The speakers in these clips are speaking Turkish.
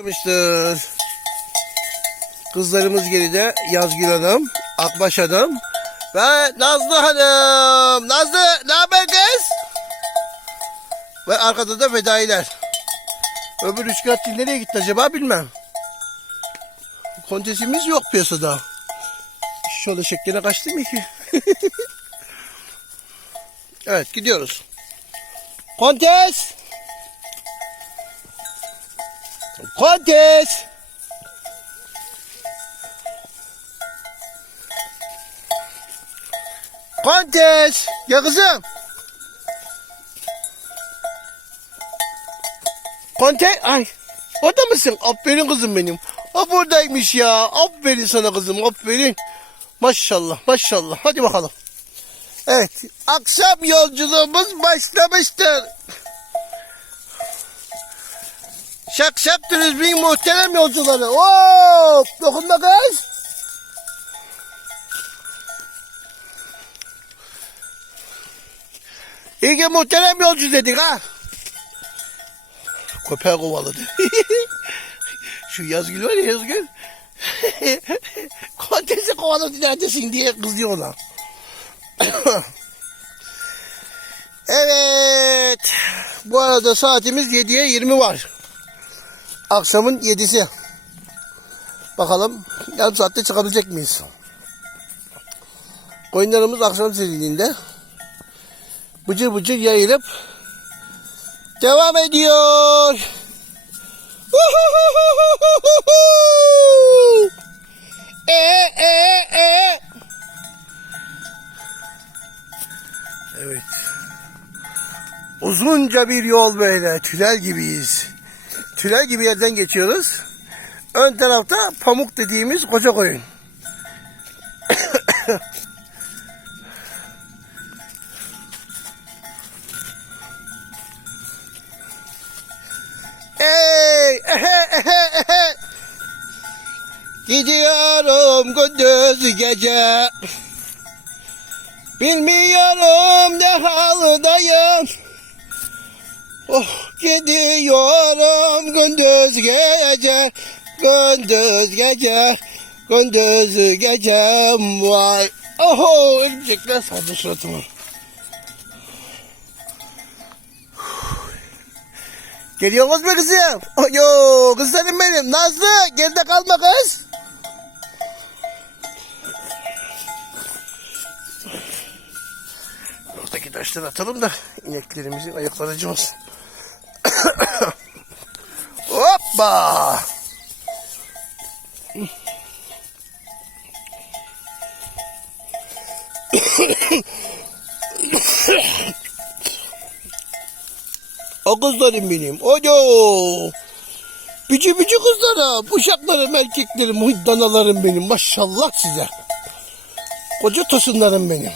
Yapmıştır. Kızlarımız geride Yazgül Hanım, Akbaş Hanım ve Nazlı Hanım. Nazlı ne haber kız? Ve arkada da fedailer. Öbür üç katlı nereye gitti acaba bilmem. Kontesimiz yok piyasada. Şöyle şekline kaçtı mı ki? evet gidiyoruz. Kontes! Kontes! Kontes! Ya kızım! Kontes! Ay! Orada mısın? Aferin kızım benim. Ha buradaymış ya. Aferin sana kızım. Aferin. Maşallah maşallah. Hadi bakalım. Evet. Akşam yolculuğumuz başlamıştır. Şak şak turizmin muhterem yolcuları. Hop! Dokunma kız. İyi ki muhterem yolcu dedik ha. Köpeği kovaladı. Şu Yazgül var ya Yazgül. Kontesi kovaladı neredesin diye kızıyor ona. evet. Bu arada saatimiz 7'ye 20 var. Akşamın 7'si. Bakalım yarım saatte çıkabilecek miyiz? Koyunlarımız akşam serinliğinde. Bıcır bıcır yayılıp devam ediyor. E e e. Evet. Uzunca bir yol böyle. Tünel gibiyiz. Tünel gibi yerden geçiyoruz. Ön tarafta pamuk dediğimiz koca koyun. Ey, ehe, ehe, ehe. Gidiyorum gündüz gece. Bilmiyorum ne haldayım. Oh gidiyorum gündüz gece. Gündüz gece. Gündüz gece. Vay. Oho örümcekler sardı suratıma. Geliyorsunuz mu kızım? Yo kızlarım benim. Nazlı geride kalma kız. Oradaki taşları atalım da ineklerimizin ayakları acımasın. Hoppa! O kızlarım benim. Oyo! Bücü bücü kızlara, buşaklarım, erkeklerim, danalarım benim. Maşallah size. Koca tosunlarım benim.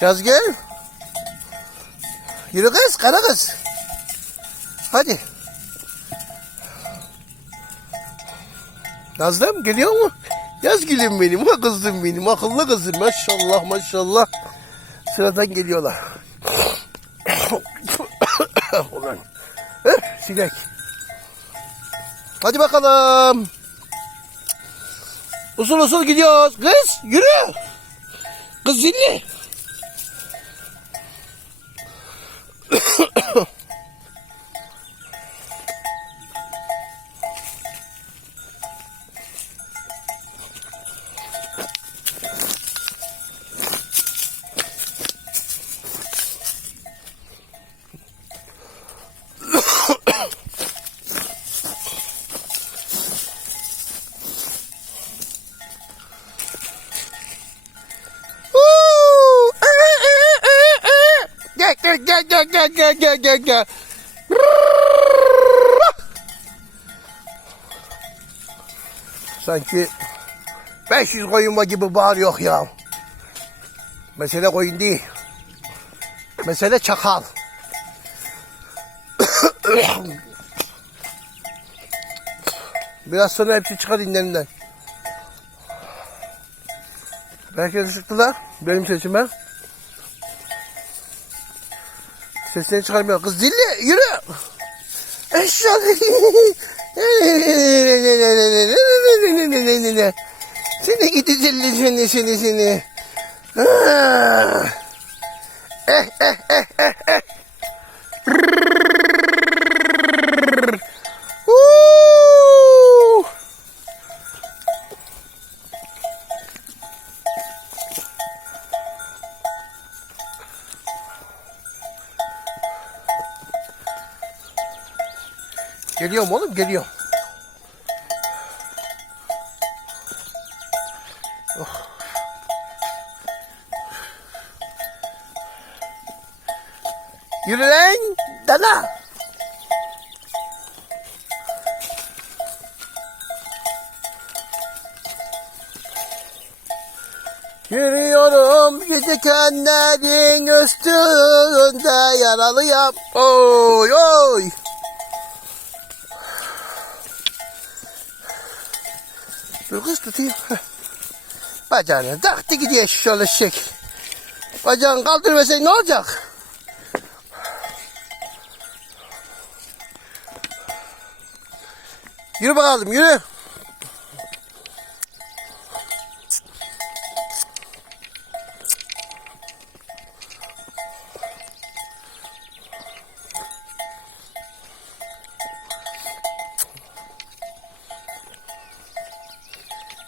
Yaz gel. Yürü kız, kara kız. Hadi. Nazlım geliyor mu? Yaz gülüm benim, ha kızım benim, akıllı kızım. Maşallah maşallah. Sıradan geliyorlar. Ulan. Heh, sinek. Hadi bakalım. Usul usul gidiyoruz. Kız yürü. Kız zilli. Gel gel gel gel. Sanki 500 koyun gibi bağır yok ya. Mesele koyun değil. Mesele çakal. Biraz sonra hepsi çıkar inlerinden. Herkes çıktılar. Benim seçime. Seslerini çıkarmıyor. Kız zilli yürü. Eşşoğlu. Seni gidi zilli seni seni seni. Ah. Eh eh eh eh eh. Geliyorum oğlum geliyorum. Oh. Yürü lan dana. Yürüyorum dikenlerin üstünde yaralıyım. Oy oy. Dur kız tutayım. Bacağını taktı gidiyor şöyle şek. Bacağını kaldırmasan ne olacak? Yürü bakalım yürü.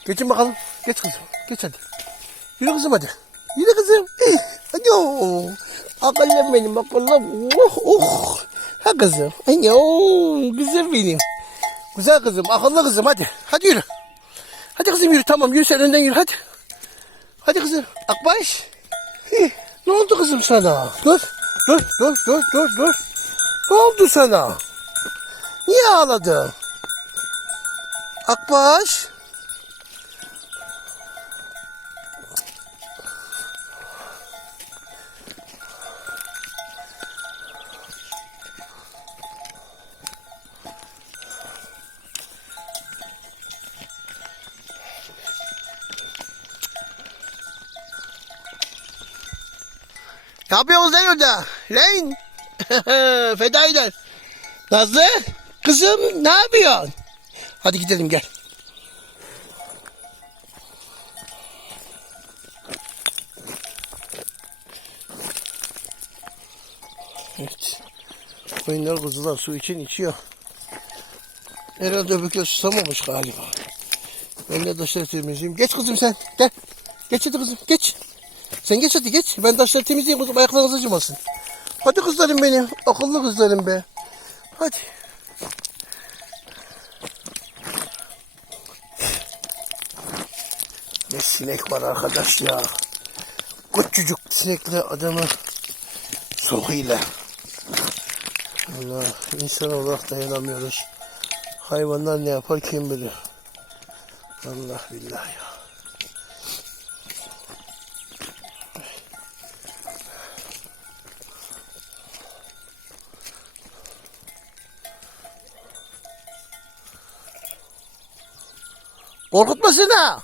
Geçin bakalım. Geç kızım. Geç hadi. Yürü kızım hadi. Yürü kızım. Eh, Hadi o. Akıllım benim akıllım. Oh oh. Ha kızım. Oh. Güzel benim. Güzel kızım. Akıllı kızım hadi. Hadi yürü. Hadi kızım yürü tamam. Yürü sen önden yürü hadi. Hadi kızım. Akbaş. Eh, Ne oldu kızım sana? Dur. Dur dur dur dur dur. Ne oldu sana? Niye ağladın? Akbaş. Ne yapıyorsunuz lan orada? Lan! Fedailer. Nazlı, kızım ne yapıyorsun? Hadi gidelim gel. Evet. Koyunlar kuzular su için içiyor. Herhalde öbürkler susamamış galiba. Ben de taşları temizleyeyim. Geç kızım sen. Gel. Geç hadi kızım. Geç. Sen geç hadi geç. Ben taşları temizleyeyim kızım. Ayaklarınız acımasın. Hadi kızlarım benim. Akıllı kızlarım be. Hadi. Ne sinek var arkadaş ya. Küçücük sinekle adamı soğuyla. Allah insan olarak dayanamıyoruz. Hayvanlar ne yapar kim bilir. Allah billah ya. Korkutmasın ha.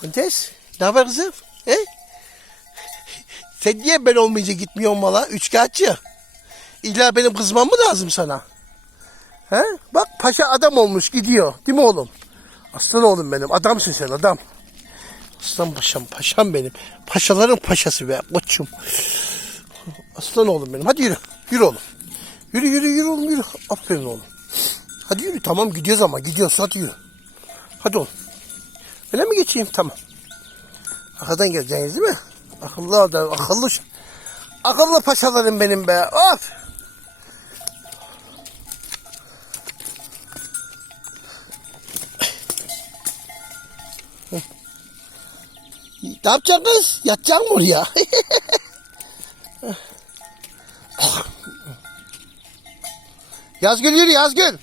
Kontes, ne haber kızım? He? Sen niye ben olmayınca gitmiyorsun mala? Üçkağıtçı. İlla benim kızmam mı lazım sana? He? Bak paşa adam olmuş gidiyor. Değil mi oğlum? Aslan oğlum benim. Adamsın sen adam. Aslan paşam, paşam benim. Paşaların paşası be koçum. Aslan oğlum benim. Hadi yürü. Yürü oğlum. Yürü yürü yürü oğlum yürü. Aferin oğlum. Hadi yürü tamam gidiyoruz ama gidiyoruz hadi yürü. Hadi oğlum. Öyle mi geçeyim? Tamam. Arkadan geleceksiniz değil mi? Akıllı adam, akıllı. Akıllı paşalarım benim be. Of! Ne yapacaksın kız? Yatacaksın oraya? Yazgül yürü Yazgül.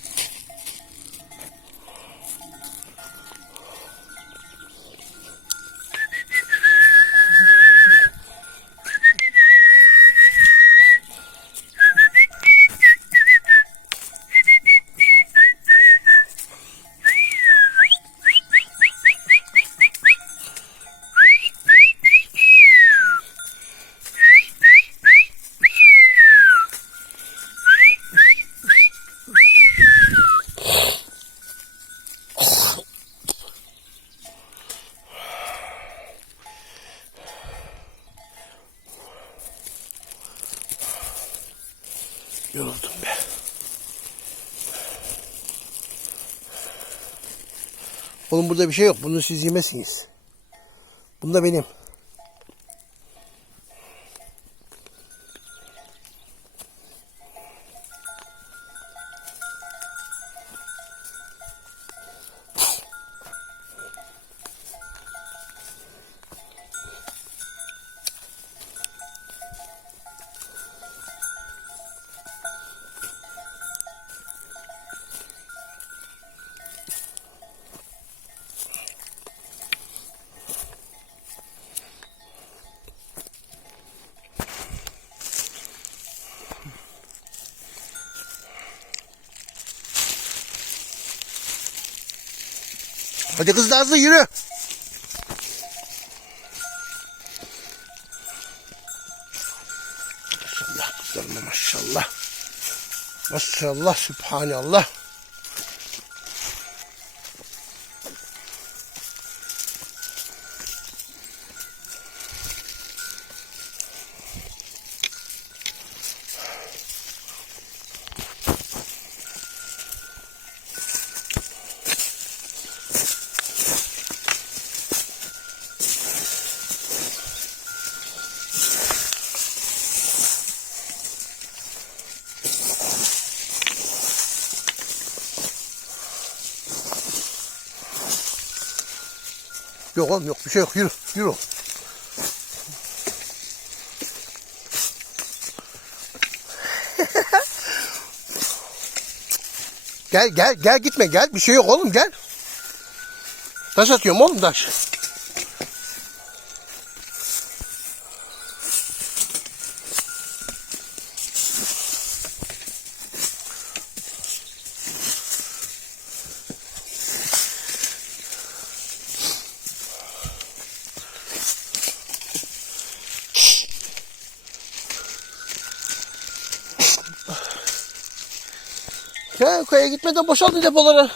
Yoruldum be. Oğlum burada bir şey yok. Bunu siz yemezsiniz. Bunda benim. Hadi kız da hızlı yürü. Maşallah kızlarıma maşallah. Maşallah Sübhanallah. Yok oğlum yok bir şey yok yürü yürü. gel gel gel gitme gel bir şey yok oğlum gel. Taş atıyorum oğlum taş. Ya köye gitmeden boşaltın depoları.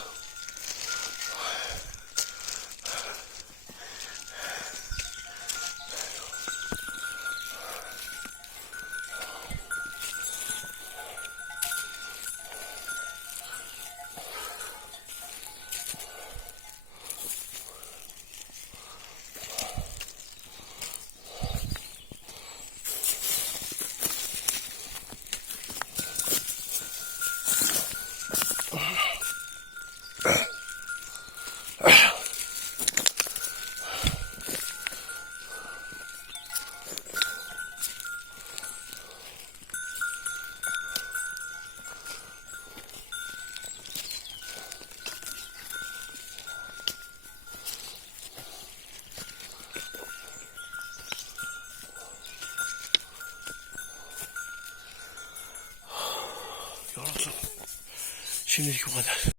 Yoruldum. Şimdilik bu kadar.